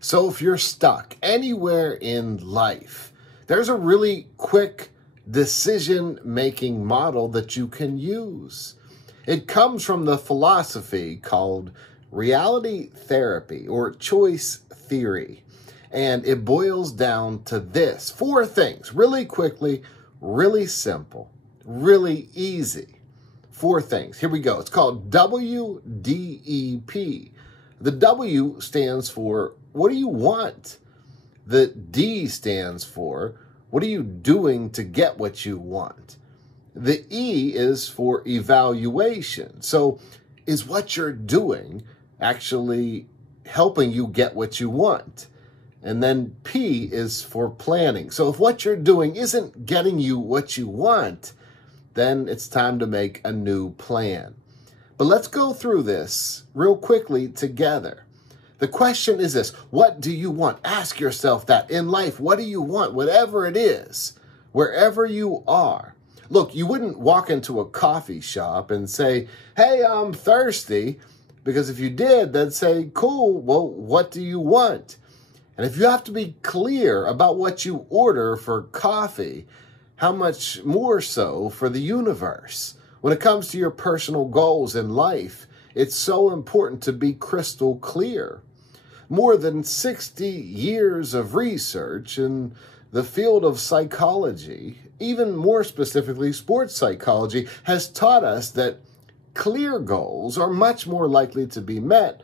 So if you're stuck anywhere in life, there's a really quick decision-making model that you can use. It comes from the philosophy called reality therapy or choice theory. And it boils down to this: 4 things, really quickly, really simple, really easy. 4 things. Here we go. It's called WDEP. The W stands for what do you want? The D stands for what are you doing to get what you want? The E is for evaluation. So is what you're doing actually helping you get what you want? And then P is for planning. So if what you're doing isn't getting you what you want, then it's time to make a new plan. But let's go through this real quickly together. The question is this: what do you want? Ask yourself that in life. What do you want? Whatever it is, wherever you are. Look, you wouldn't walk into a coffee shop and say, hey, I'm thirsty. Because if you did, they'd say, cool, well, what do you want? And if you have to be clear about what you order for coffee, how much more so for the universe? When it comes to your personal goals in life, it's so important to be crystal clear. More than 60 years of research in the field of psychology, even more specifically sports psychology, has taught us that clear goals are much more likely to be met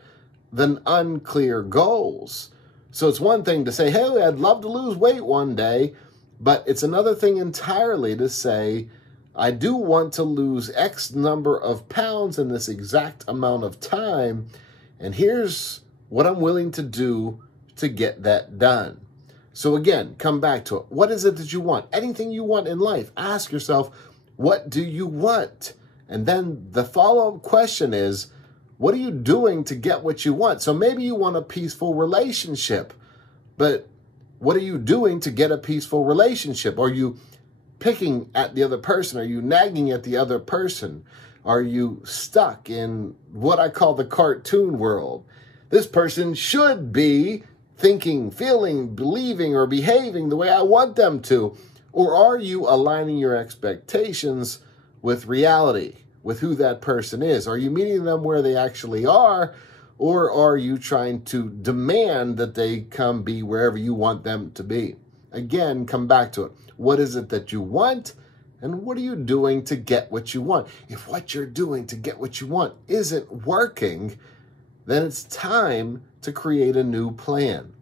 than unclear goals. So it's one thing to say, hey, I'd love to lose weight one day, but it's another thing entirely to say, I do want to lose X number of pounds in this exact amount of time, and here's what I'm willing to do to get that done. So again, come back to it. What is it that you want? Anything you want in life, ask yourself, what do you want? And then the follow-up question is, what are you doing to get what you want? So maybe you want a peaceful relationship, but what are you doing to get a peaceful relationship? Are you picking at the other person? Are you nagging at the other person? Are you stuck in what I call the cartoon world? This person should be thinking, feeling, believing, or behaving the way I want them to. Or are you aligning your expectations with reality, with who that person is? Are you meeting them where they actually are? Or are you trying to demand that they come be wherever you want them to be? Again, come back to it. What is it that you want? And what are you doing to get what you want? If what you're doing to get what you want isn't working, then it's time to create a new plan.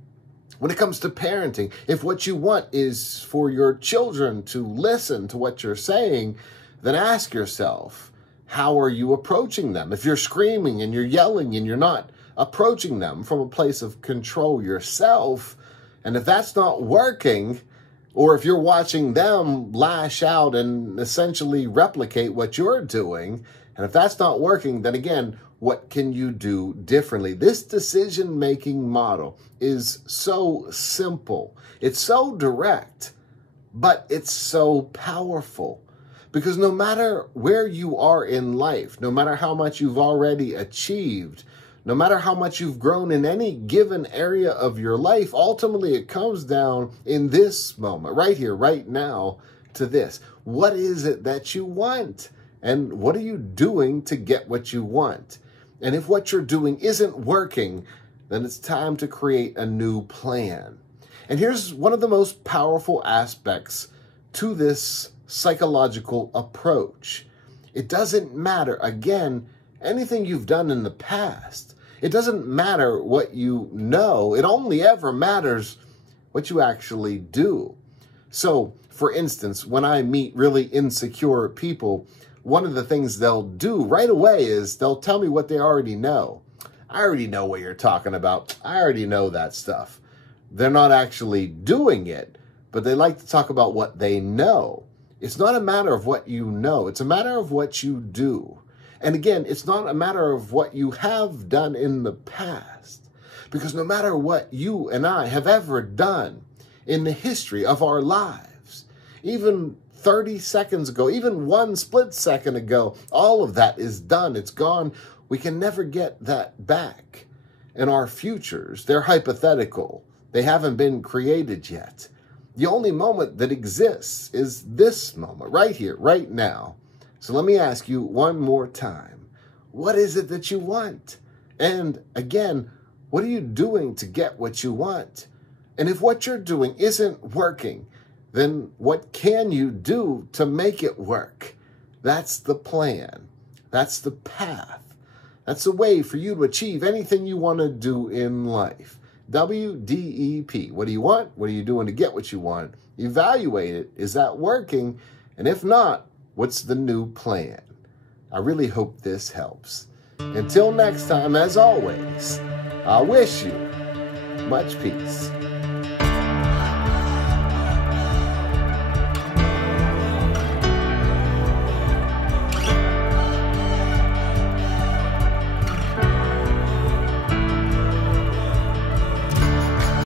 When it comes to parenting, if what you want is for your children to listen to what you're saying, then ask yourself, how are you approaching them? If you're screaming and you're yelling and you're not approaching them from a place of control yourself, and if that's not working, or if you're watching them lash out and essentially replicate what you're doing, and if that's not working, then again, what can you do differently? This decision-making model is so simple. It's so direct, but it's so powerful. Because no matter where you are in life, no matter how much you've already achieved, no matter how much you've grown in any given area of your life, ultimately it comes down in this moment, right here, right now, to this. What is it that you want? And what are you doing to get what you want? And if what you're doing isn't working, then it's time to create a new plan. And here's one of the most powerful aspects to this psychological approach. It doesn't matter, again, anything you've done in the past. It doesn't matter what you know. It only ever matters what you actually do. So, for instance, when I meet really insecure people, one of the things they'll do right away is they'll tell me what they already know. I already know what you're talking about. I already know that stuff. They're not actually doing it, but they like to talk about what they know. It's not a matter of what you know. It's a matter of what you do. And again, it's not a matter of what you have done in the past. Because no matter what you and I have ever done in the history of our lives, even 30 seconds ago, even one split second ago, all of that is done. It's gone. We can never get that back. and our futures, they're hypothetical. They haven't been created yet. The only moment that exists is this moment, right here, right now. So let me ask you one more time. What is it that you want? And again, what are you doing to get what you want? And if what you're doing isn't working, then what can you do to make it work? That's the plan. That's the path. That's a way for you to achieve anything you want to do in life. WDEP. What do you want? What are you doing to get what you want? Evaluate it. Is that working? And if not, what's the new plan? I really hope this helps. Until next time, as always, I wish you much peace.